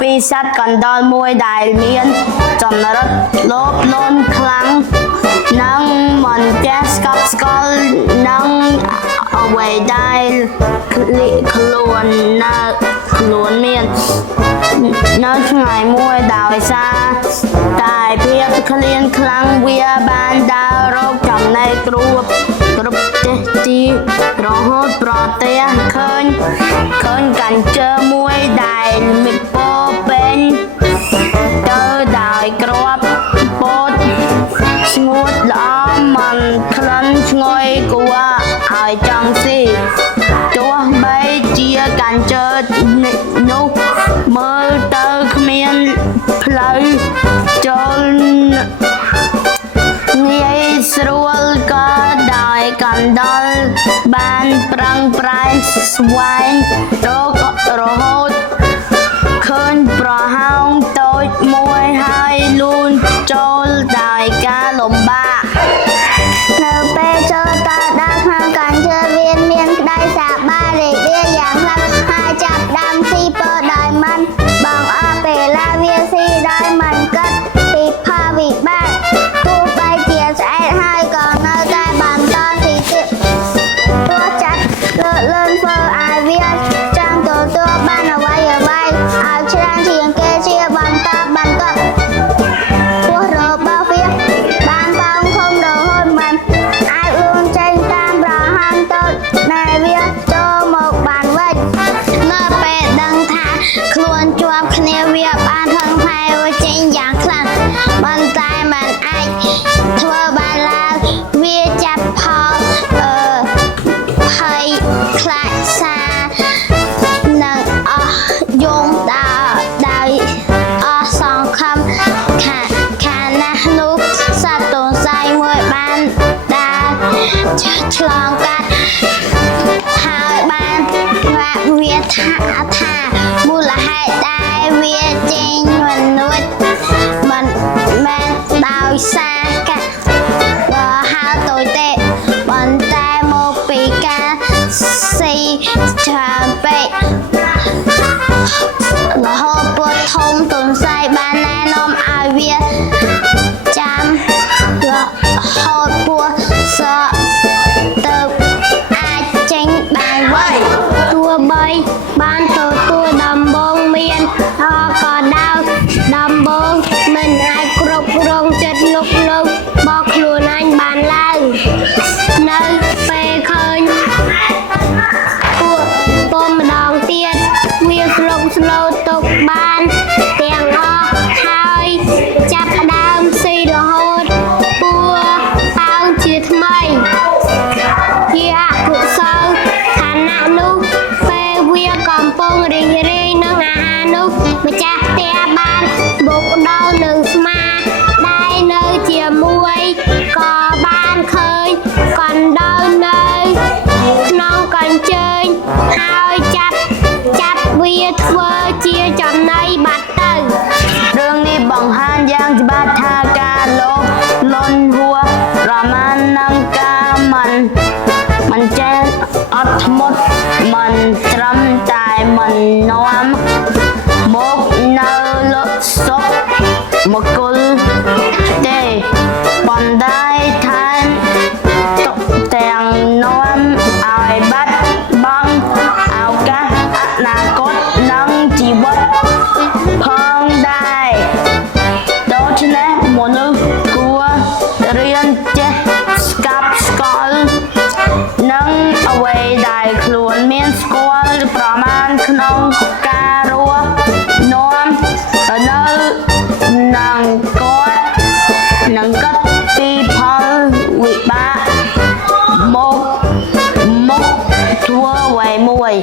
ពីសត្វកណ្ដុរមួយដែលមានចំណរិតលោភលន់ខ្លាំងនិងមិនចេះស្កប់ស្កល់នឹងអ្វីដែលខ្លួនមាននៅថ្ងៃមួយដោយសារតែភាពឃ្លានខ្លាំងវាបានដើររកចំណែកគ្រប់ទីរហូតប្រទះឃើញកញ្ជើមួយដែលមានពោពេញទៅដោយគ្រាប់ពោតស្ងួតល្អមិនក្លិនឈ្ងុយគួរឲ្យចង់ស៊ីទោះបីជាកញ្ជើនោះមើលទៅគ្មានផ្លូវចូលងាយស្រួលក៏ដោយកណ្ដុរបានប្រឹងប្រែងស្វែងរករហូតឃើញប្រហោងតូចមួយហើយលូនចូលដោយការលំបាកនៅពេលចូលទៅដល់ក្នុងកញ្ជើវាមានក្តីសប្បាយរីករាយយ៉ាងខ្លាំងហើយចាប់ដើមស៊ីពោតដោយមិនបងអស់ពេលវាស៊ីដោយមិនគិតពីផលវិបាកទោះបីជាស្អែកហើយក៏នៅតែបន្តស៊ីទៀតទោះចាត់លើកលឿនធ្វើឲ្យវាចង់ទទួលបានអ្វីឲ្យច្រើនជាងគេជាបន្តបន្ទាប់ពោះរបស់វាបានប៉ោងធំរហូតមិនអាចលូនចេញតាមប្រហោងតូចដែលវាចូលមកបានវិញនៅពេលដឹងថាខ្លួនជាប់គ្នាវាបានហឹងផែវចេញយ៉ាងខ្លាំងប៉ុន្តែมันអាចធ្វើបានឡើងវាចាប់ផលភ័យខ្លាចសានឹងអស់យំដោយអស់សង្ឃឹមខាណាស់នោះសត្វទន្សាយមួយបានដើរឆ្លងកាត់ហើយបានប្រាប់វាថាមូលហេតុដែលវាចេញមនុស្សមិនមែនដោយសារកាត់ហៅតូចទេប៉ុន្តែមកពីការស៊ីច្រើនពេករហូតពោះធំទន្សាយបានណែនាំឲ្យវាចាំរហូតពោះសក់ទៅអាចចេញបានវិញទោះបីបានទទួលដំបងមានក៏ដោយដំបងមិនអាចគ្រប់គ្រងចិត្តលោករបស់ខ្លួនឯងបានឡើយនៅពេលឃើញពួកពុំម្ដងទៀតវាស្លុកស្លោទុកបានទាំងអស់ហើយចាប់ដើមស៊ីរហូតពួរប៉ោងជាថ្មីជាអកុសលខណៈនោះពេលវាកំពុងរីករាយនឹងអាហារនោះម្ចាស់ផ្ទះបានបុកដោនឹងស្មាដែលនៅជាមួយក៏បានឃើញកណ្ដុរនៅក្នុងកញ្ជើញហើយចាប់វាធ្វើជាចំណីបាត់ទៅរឿងនេះបង្ហាញយ៉ាងច្បាស់ថាការលោភលន់ហួសប្រមាណនឹងការមិនចេះអត់ធ្មត់មិនត្រឹមតែមិននាំមកនៅលោកសុខមង្គលទេប៉ុន្តែថែមទាំងនាំឲ្យបាត់បង់ឱកាសអនាគតនិងជីវិតផងដែរដូច្នេះមនុស្សគួររៀនចេះស្កប់ស្កល់នឹងអ្វីដែលខ្លួនមានស្គាល់ប្រមាណក្នុងការរស់នាំនៅនឹងគាត់នឹងគិតពីផលវិបាកមកធ្វើអ្វីមួយ